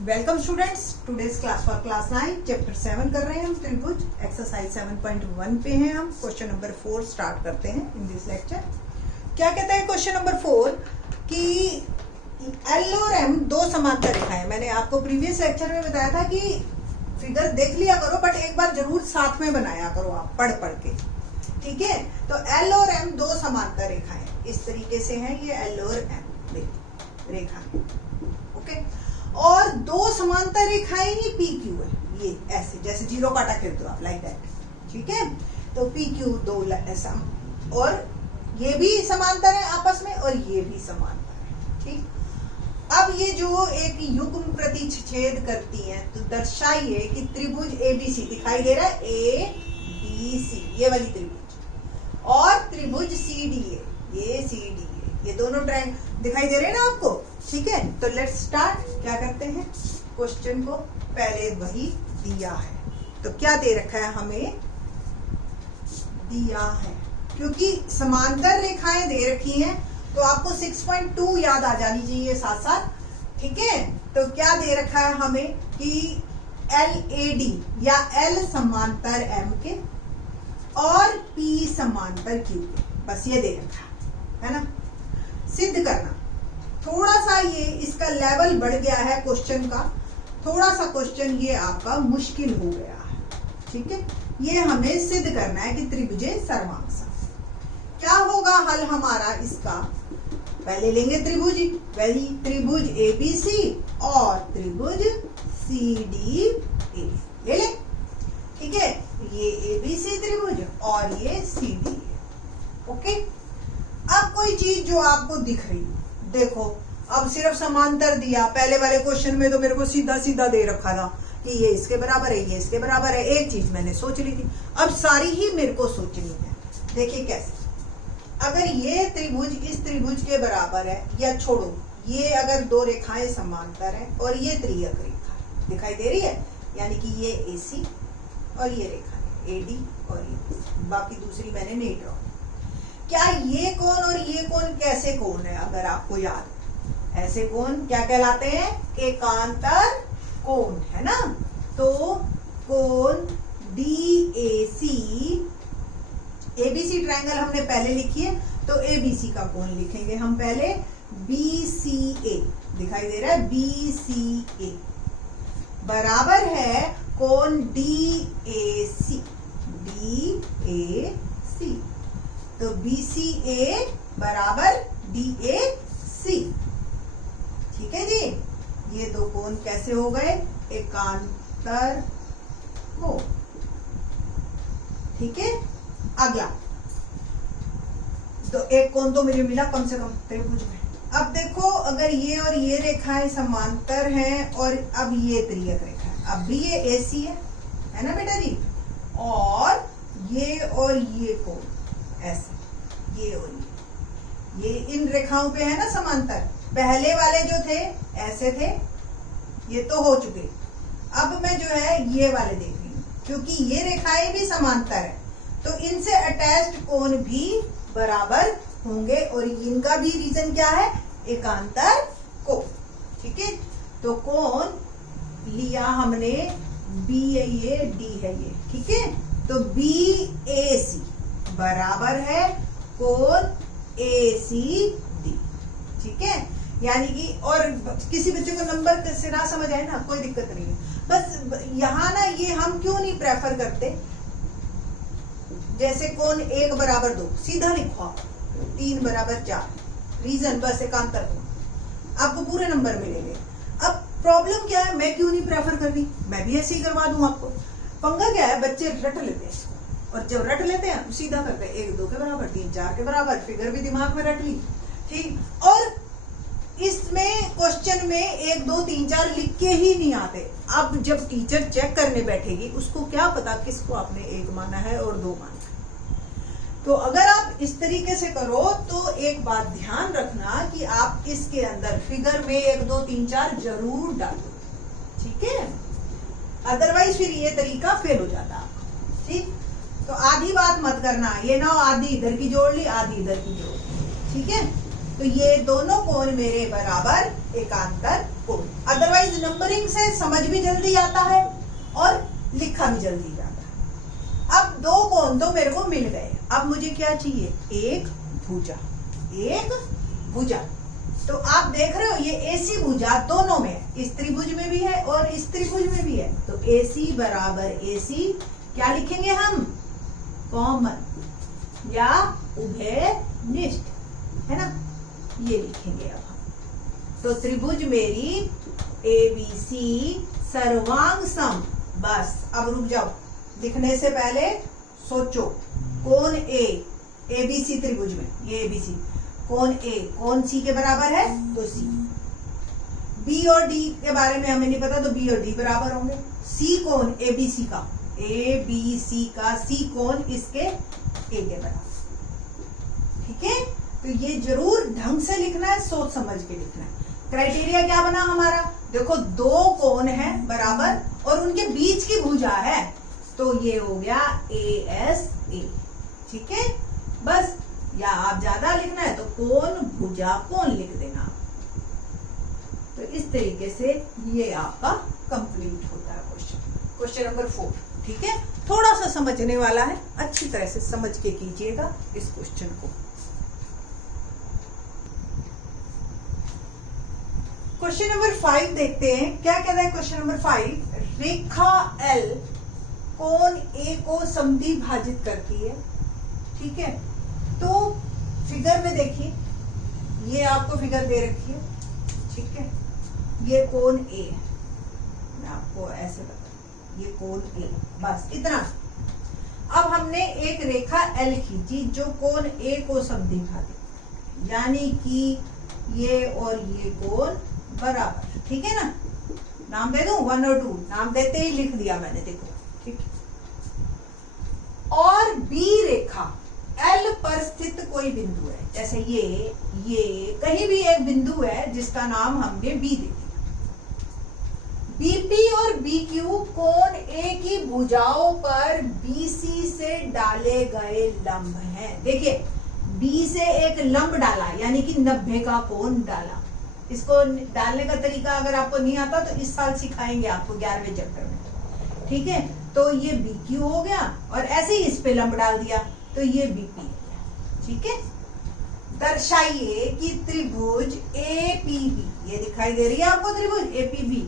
Welcome students, today's class for class 9 chapter 7 कर रहे हैं हम त्रिभुज। एक्सरसाइज 7.1 पे हैं हम। क्वेश्चन नंबर 4 स्टार्ट करते हैं इन दिस लेक्चर। क्या कहता है क्वेश्चन नंबर 4 कि एल और एम दो समांतर रेखाएं। मैंने आपको प्रीवियस लेक्चर में बताया था कि फिगर देख लिया करो, बट एक बार जरूर साथ में बनाया करो आप पढ़ के, ठीक है। तो एल और एम दो समांतर रेखाएं इस तरीके से हैं, ये एल और एम रेखा है, ओके। और दो समांतर रेखाएं ही पी क्यू है, ये ऐसे जैसे जीरो काटा खेलते हो आप, लाइक दैट, ठीक है। तो पी क्यू दो ऐसा, और ये भी समांतर है आपस में और ये भी समांतर है, ठीक। अब ये जो एक युग्म प्रतिच्छेद करती हैं, तो दर्शाइए कि त्रिभुज एबीसी दिखाई दे रहा है, ए बी सी, ये वाली त्रिभुज, और त्रिभुज सी डी ए, ये सी डी ए, ये दोनों ट्रायंगल दिखाई दे रहे हैं ना आपको, ठीक है। तो लेट्स स्टार्ट। क्या करते हैं, क्वेश्चन को पहले वही दिया है, तो क्या दे रखा है हमें, दिया है, क्योंकि समांतर रेखाएं दे रखी हैं तो आपको 6.2 याद आ जानी चाहिए साथ साथ, ठीक है। तो क्या दे रखा है हमें कि एल ए डी या एल समांतर एम के और पी समांतर क्यू के, बस ये दे रखा है ना। सिद्ध करना, थोड़ा सा ये इसका लेवल बढ़ गया है क्वेश्चन का, थोड़ा सा क्वेश्चन ये आपका मुश्किल हो गया है, ठीक है। ये हमें सिद्ध करना है कि त्रिभुजे सर्वांग सम। क्या होगा हल हमारा इसका, पहले लेंगे त्रिभुज, वही त्रिभुज एबीसी और त्रिभुज सीडी ए ले ले, ठीक है। ये एबीसी त्रिभुज और ये सीडी ए, ओके। अब कोई चीज जो आपको दिख रही है, देखो अब सिर्फ समांतर दिया, पहले वाले क्वेश्चन में तो मेरे को सीधा सीधा दे रखा था कि ये इसके बराबर है, ये इसके बराबर है। एक चीज मैंने सोच ली थी, अब सारी ही मेरे को सोचनी है। देखिए कैसे, अगर ये त्रिभुज इस त्रिभुज के बराबर है, या छोड़ो, ये अगर दो रेखाएं समांतर हैं और ये त्रियक रेखा दिखाई दे रही है, यानी कि ये AC और ये रेखा है AD और ये, बाकी दूसरी मैंने नहीं ड्रॉ। क्या ये कोण और ये कोण कैसे कोण है, अगर आपको याद है, ऐसे कोण क्या कहलाते हैं, एकांतर कोण, है ना। तो कोण DAC, ABC ट्रायंगल हमने पहले लिखी है, तो ABC का कोण लिखेंगे हम पहले, BCA दिखाई दे रहा है, BCA बराबर है कोण DAC, तो BCA बराबर DAC, ठीक है जी। ये दो कोण कैसे हो गए, एकांतर कोण, ठीक है। अगला तो एक कोण तो मुझे मिला कम से कम त्रिभुज में। अब देखो, अगर ये और ये रेखाएं समांतर हैं और अब ये त्रियक रेखा है, अब भी ये AC है ना बेटा जी, और ये कोण ऐसे, ये और ये इन रेखाओं पे है ना समांतर। पहले वाले जो थे ऐसे थे, ये तो हो चुके। अब मैं जो है ये वाले देख रही हूँ, क्योंकि ये रेखाएं भी समांतर है, तो इनसे अटैच्ड कोण भी बराबर होंगे, और इनका भी रीजन क्या है, एकांतर कोण, ठीक है। तो कोण लिया हमने BAD है ये, ठीक है। तो BAC बराबर है कोण ACD, ठीक है। यानी कि, और किसी बच्चे को नंबर से ना समझ आए ना, कोई दिक्कत नहीं है, बस यहाँ ना ये हम क्यों नहीं प्रेफर करते, जैसे कोण 1 बराबर 2 सीधा लिखो आप, 3 बराबर 4, रीजन बस एकांतर कोण, आपको पूरे नंबर मिलेंगे। अब प्रॉब्लम क्या है, मैं क्यों नहीं प्रेफर कर रही, मैं भी ऐसे ही करवा दूं आपको। पंगा क्या है, बच्चे रट लेते हैं, और जब रट लेते हैं तो सीधा करते हैं 1 2 के बराबर, 3 4 के बराबर, फिगर भी दिमाग में रट ली, ठीक। और इसमें क्वेश्चन में 1 2 3 4 लिख के ही नहीं आते। अब जब टीचर चेक करने बैठेगी, उसको क्या पता किसको आपने 1 माना है और 2 माना है। तो अगर आप इस तरीके से करो तो एक बात ध्यान रखना कि आप इसके अंदर फिगर में 1 2 3 4 जरूर डालो, ठीक है। अदरवाइज फिर ये तरीका फेल हो जाता आपका, ठीक। तो आधी बात मत करना, ये ना आधी इधर की जोड़ ली आधी इधर की जोड़ ली, ठीक है। तो ये दोनों कोण मेरे बराबर एकांतर कोण। अदरवाइज नंबरिंग से समझ भी जल्दी आता है और लिखा भी जल्दी जाता है। अब दो कोण तो मेरे को मिल गए, अब मुझे क्या चाहिए, एक भुजा, एक भुजा। तो आप देख रहे हो ये AC भुजा दोनों में है, इस त्रिभुज में भी है और इस त्रिभुज में भी है। तो AC बराबर AC क्या लिखेंगे हम, कॉमन या उभयनिष्ठ, है ना, ये लिखेंगे अब हम। तो त्रिभुज मेरी ABC सर्वांग सम। बस अब रुक जाओ, लिखने से पहले सोचो, कोण A ABC त्रिभुज में, ये ABC कोण A कोण C के बराबर है तो C। B और D के बारे में हमें नहीं पता तो B और D बराबर होंगे। C कोण ABC का, ABC का C कोण इसके A के बराबर, ठीक है। तो ये जरूर ढंग से लिखना है, सोच समझ के लिखना है। क्राइटेरिया क्या बना हमारा, देखो दो कोण है बराबर और उनके बीच की भुजा है, तो ये हो गया ASA, ठीक है। बस, या आप ज्यादा लिखना है तो कोण भुजा कोण लिख देना। तो इस तरीके से ये आपका कंप्लीट होता है क्वेश्चन नंबर 4, ठीक है। थोड़ा सा समझने वाला है, अच्छी तरह से समझ के कीजिएगा इस क्वेश्चन को। क्वेश्चन नंबर 5 देखते हैं, क्या कहता है क्वेश्चन नंबर 5। रेखा L कोण A को समद्विभाजित करती है, ठीक है। तो फिगर में देखिए, ये आपको फिगर दे रखी है, ठीक है। ये कोण A है, मैं आपको ऐसे बता, ये कोण A, बस इतना। अब हमने एक रेखा L खींची जो कोण A को समद्विभाजित, यानी कि ये और ये कोण बराबर, ठीक है ना। नाम दे दूं 1 और 2, नाम देते ही लिख दिया मैंने, देखो, ठीक। और B रेखा L पर स्थित कोई बिंदु है, जैसे ये कहीं भी एक बिंदु है जिसका नाम हमने B दे दिया। BP और BQ कोण A की भुजाओं पर BC से डाले गए लंब हैं। देखिए B से एक लंब डाला, यानी कि 90 का कोण डाला। इसको डालने का तरीका अगर आपको नहीं आता तो इस साल सिखाएंगे आपको 11वें चैप्टर में, ठीक है। तो ये BQ हो गया और ऐसे ही इस पे लंब डाल दिया तो ये BP, ठीक है। दर्शाइए कि त्रिभुज APB, ये दिखाई दे रही है आपको त्रिभुज APB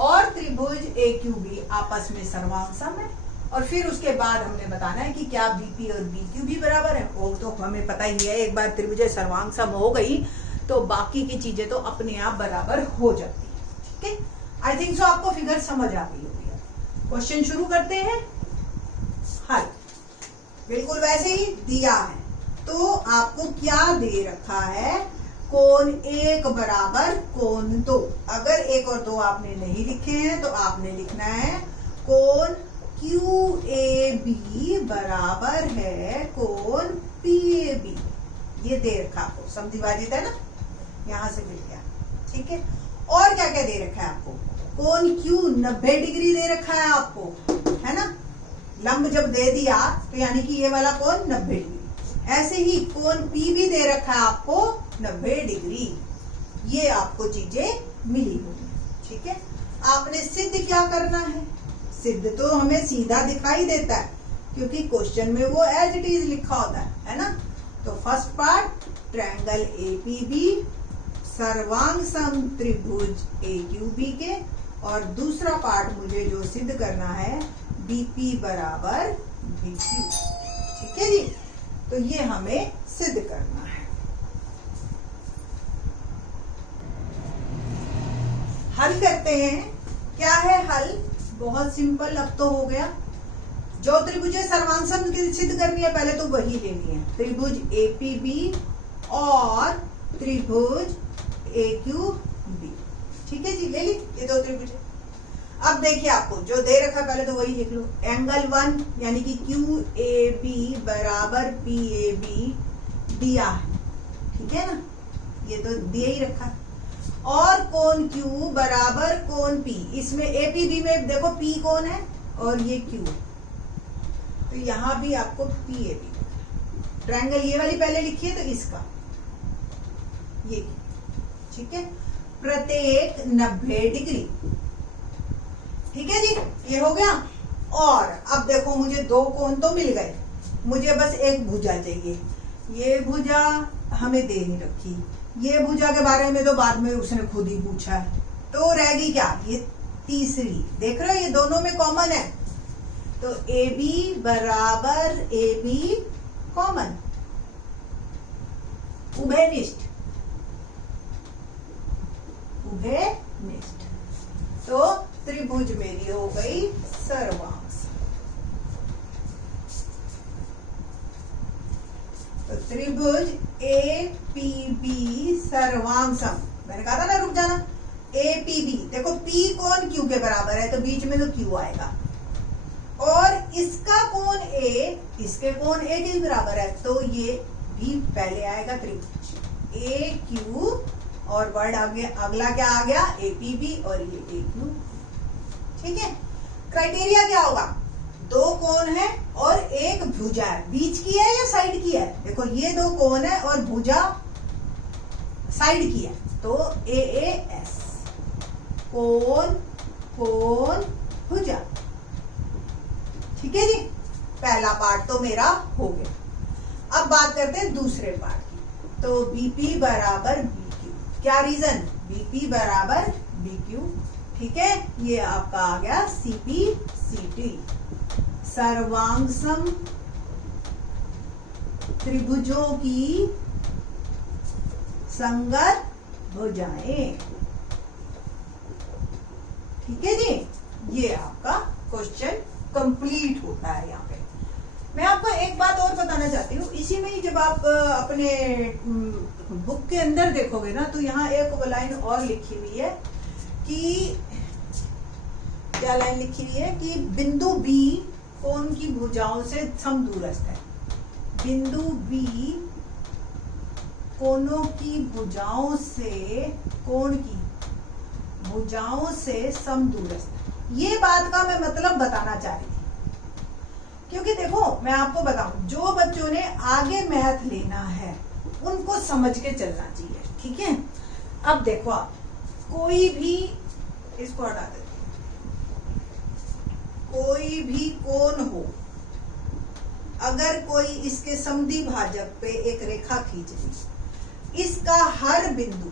और त्रिभुज AQB आपस में सर्वांग सम है। और फिर उसके बाद हमने बताना है कि क्या BP और BQ भी बराबर है। वो तो हमें पता ही है, एक बार त्रिभुज सर्वांग सम हो गई तो बाकी की चीजें तो अपने आप बराबर हो जाती है, ठीक है। आई थिंक सो आपको फिगर समझ आ गई होगी। क्वेश्चन शुरू करते हैं। हल बिल्कुल वैसे ही दिया है, तो आपको क्या दे रखा है, कोण 1 बराबर कोण 2। अगर 1 और 2 आपने नहीं लिखे हैं तो आपने लिखना है कोण QAB बराबर है कोण PAB। ये दे रखा आपको, समद्विभाजित है ना, यहां से मिल गया, ठीक है। और क्या क्या दे रखा है आपको, कोण Q 90 डिग्री दे रखा है आपको, है ना। लंब जब दे दिया तो यानी कि ये वाला कोण 90 डिग्री। ऐसे ही कोण P भी दे रखा है आपको 90 डिग्री। ये आपको चीजें मिली होंगी, ठीक है। आपने सिद्ध क्या करना है, सिद्ध तो हमें सीधा दिखाई देता है क्योंकि क्वेश्चन में वो एज इट इज लिखा होता है ना। तो फर्स्ट पार्ट ट्रायंगल APB सर्वांग सम त्रिभुज AQB के, और दूसरा पार्ट मुझे जो सिद्ध करना है BP बराबर BQ, ठीक है जी। तो ये हमें सिद्ध करना है। हल करते हैं। क्या है हल, बहुत सिंपल अब तो हो गया। जो त्रिभुज सर्वांग सम सिद्ध करनी है पहले तो वही लेनी है, त्रिभुज APB और त्रिभुज AQB, ठीक है जी, ले ली ये दो त्रिभुज। अब देखिए आपको जो दे रखा है पहले तो वही लिख लो। एंगल 1 यानी कि QAB बराबर PAB दिया है, ठीक है ना, ये तो दिया ही रखा है। और कोण Q बराबर कोण P, इसमें APB में देखो P कोण है और ये Q, तो यहां भी आपको PAB। ट्रायंगल ये वाली पहले लिखिए तो इसका, ये, ठीक है, प्रत्येक 90 डिग्री। ठीक है जी, ये हो गया। और अब देखो मुझे दो कोण तो मिल गए, मुझे बस एक भुजा चाहिए। ये भुजा हमें दे नहीं रखी, ये भुजा के बारे में तो बाद में उसने खुद ही पूछा है, तो रहेगी क्या, ये तीसरी। देख रहे हो ये दोनों में कॉमन है, तो AB बराबर AB कॉमन, उभयनिष्ठ, उभयनिष्ठ। तो त्रिभुज मेरी हो गई सर्वांश। तो त्रिभुज APB सर्वांशम, मैंने कहा था ना रुक जाना, APB देखो P कोण Q के बराबर है, तो बीच में तो Q आएगा, और इसका कोण A इसके कोण A के बराबर है, तो ये भी पहले आएगा त्रिभुज AQ, और वर्ड आगे अगला क्या आ गया, APB, और ये AQ। ठीक है, क्राइटेरिया क्या होगा, दो कोण है और एक भुजा है, बीच की है या साइड की है, देखो ये दो कोण है और भुजा साइड की है, तो AAS, कोण कोण भुजा। ठीक है जी, पहला पार्ट तो मेरा हो गया। अब बात करते हैं दूसरे पार्ट की, तो BP बराबर BQ, क्या रीजन, BP बराबर BQ। ठीक है, ये आपका आ गया CPCT, सर्वांगसम त्रिभुजों की संगत भुजाएं। ठीक है जी, ये आपका क्वेश्चन कंप्लीट होता है। यहाँ पे मैं आपको एक बात और बताना चाहती हूँ, इसी में ही जब आप अपने बुक के अंदर देखोगे ना, तो यहाँ एक लाइन और लिखी हुई है कि क्या लाइन लिखी हुई है कि बिंदु B कोण की भुजाओं से समदूरस्थ है, बिंदु B कोणों की भुजाओं से, कोण की भुजाओं से समदूरस्थ है। ये बात का मैं मतलब बताना चाह रही थी, क्योंकि देखो मैं आपको बताऊं, जो बच्चों ने आगे मैथ लेना है उनको समझ के चलना चाहिए। ठीक है, अब देखो आप कोई भी, इसको हटा देते, कोई भी कोण हो, अगर कोई इसके समद्वि भाजक पे एक रेखा खींच ली, इसका हर बिंदु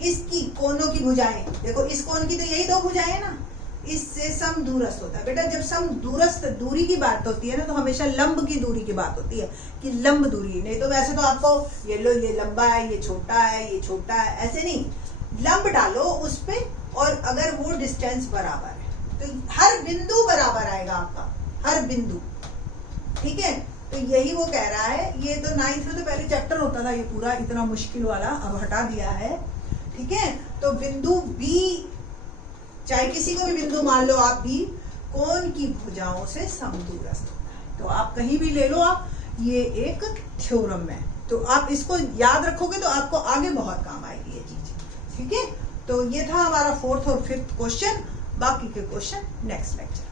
इसकी कोणों की भुजाएं, देखो इस कोण की तो यही दो भुजाएं है ना, इससे समदूरस्थ होता है। बेटा जब समदूरस्थ दूरी की बात होती है ना, तो हमेशा लंब की दूरी की बात होती है कि लंब दूरी, नहीं तो वैसे तो आपको ये लो ये लंबा है, ये छोटा है, ये छोटा है, ऐसे नहीं, लंब डालो उस पे, और अगर वो डिस्टेंस बराबर है तो हर बिंदु बराबर आएगा आपका, हर बिंदु। ठीक है, तो यही वो कह रहा है। ये तो 9th में तो पहले चैप्टर होता था ये पूरा इतना मुश्किल वाला, अब हटा दिया है। ठीक है, तो बिंदु B, चाहे किसी को भी बिंदु मान लो आप, भी कोण की भुजाओं से समदूरस्थ होता है। तो आप कहीं भी ले लो आप, ये एक थ्योरम है, तो आप इसको याद रखोगे तो आपको आगे बहुत काम आएगी ये चीज। ठीक है, तो ये था हमारा 4th और 5th क्वेश्चन, बाकी के क्वेश्चन नेक्स्ट लेक्चर।